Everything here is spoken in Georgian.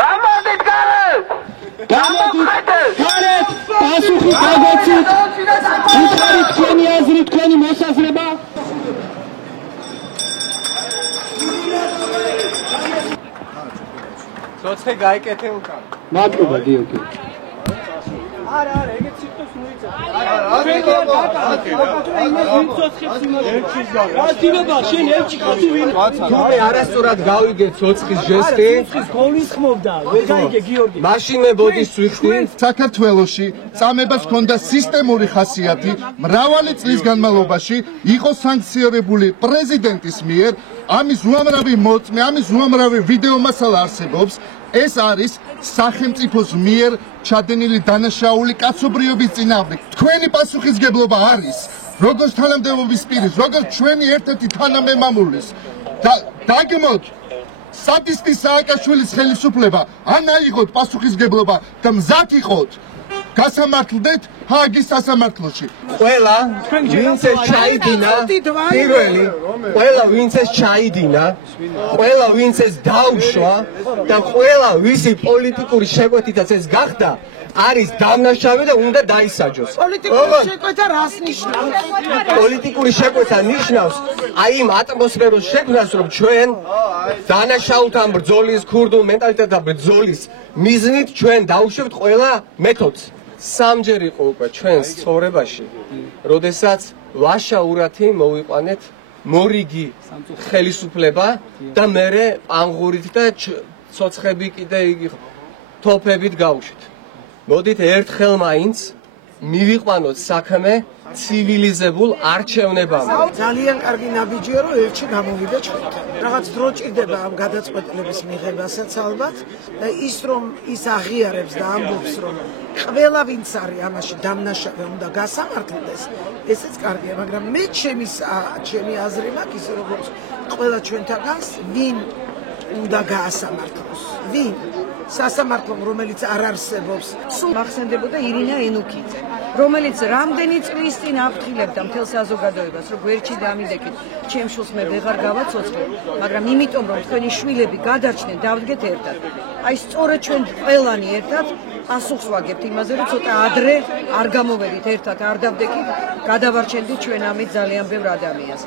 გამოდით გარეთ! გარეთ! პასუხი გაგაცით! უხარით თქვენი აზრი, თქვენი მოსაზრება? ცოცხე გაიკეთე უკან. მადლობა დიოგი. არა, ეგეც სიტყვას მოიცა. თუმე არასწორად გავიგე ცოცხის ჟესტი. გოლის ხმობდა, ვერ გაიგე გიორგი. მაშინ მე ბოდის ვიხდი. საქართველოში წამებას ჰქონდა სისტემური ხასიათი, მრავალი წლის განმავლობაში იყო სანქციონირებული პრეზიდენტის მიერ, ამის უამრავი მოწმე, ამის უამრავი ვიდეო მასალა არსებობს. ეს არის სახელმწიფოს მიერ ჩადენილი დანაშაული კაცობრიობის წინააღმდეგ. თქვენი პასუხისგებლობა არის, როგორც თანამდებობის პირის, როგორც ჩვენი ერთ-ერთი თანამემამულის. დაგმოთ სადისტი სააკაშვილის ხელისუფლება, ან აიღოთ პასუხისგებლობა და მზად იყოთ გასამართლდეთ ჰააგის სასამართლოში. ყველა ვინც ეს ჩაიდინა, პირველი, ყველა ვინც ეს ჩაიდინა, ყველა ვინც ეს დაუშვა და ყველა ვისი პოლიტიკური შეკვეთითაც ეს გახდა, არის დამნაშავე და უნდა დაისაჯოს. პოლიტიკური შეკვეთა რას ნიშნავს? პოლიტიკური შეკვეთა ნიშნავს აი იმ ატმოსფეროს შექმნას, რომ ჩვენ დანაშაულთან ბრძოლის, ქურდულ მენტალიტეტთან ბრძოლის მიზნით ჩვენ დაუშვებთ ყველა მეთოდს. სამჯერ იყო უკვე ჩვენს ცხოვრებაში, როდესაც ვაშა ურათი მოვიყვანეთ მორიგი ხელისუფლება და მერე პანღურით და ცოცხები კიდე იგი თოფებით გავუშვით. მოდით ერთხელ მაინც მივიყვანოთ საქმე ცივილიზებულ არჩევნებამდე. ძალიან კარგი ნაბიჯია, რომ ერთში გამოვიდა ჩვენთან. რაღაც დრო ჭირდება ამ გადაწყვეტილების მიღებასაც ალბათ და ის რომ ის აღიარებს და ამბობს, რომ ყველა ვინც არის ამაში დამნაშავე უნდა გასამართლდეს, ესეც კარგია, მაგრამ მე ჩემი აზრი მაქვს ისე როგორც ყველა ჩვენთაგანს ვინ უნდა გაასამართლოს. ვინ? სასამართლომ, რომელიც არ არსებობს. სულ მახსენდებოდა ირინა ენუქიძე, რომელიც რამდენი წლის წინ აფრთხილებდა მთელ საზოგადოებას, რომ გვერდში დამიდეკით, ჩემ შვილს მე ვეღარ გავაცოცხლებ, მაგრამ იმიტომ რომ თქვენი შვილები გადარჩნენ, დავდგეთ ერთად. აი სწორედ ჩვენ ყველანი ერთად პასუხს ვაგებთ იმაზე, რომ ცოტა ადრე არ გამოვედით ერთად, არ დავდეკით, გადავარჩენდით ჩვენ ამით ძალიან ბევრ ადამიანს.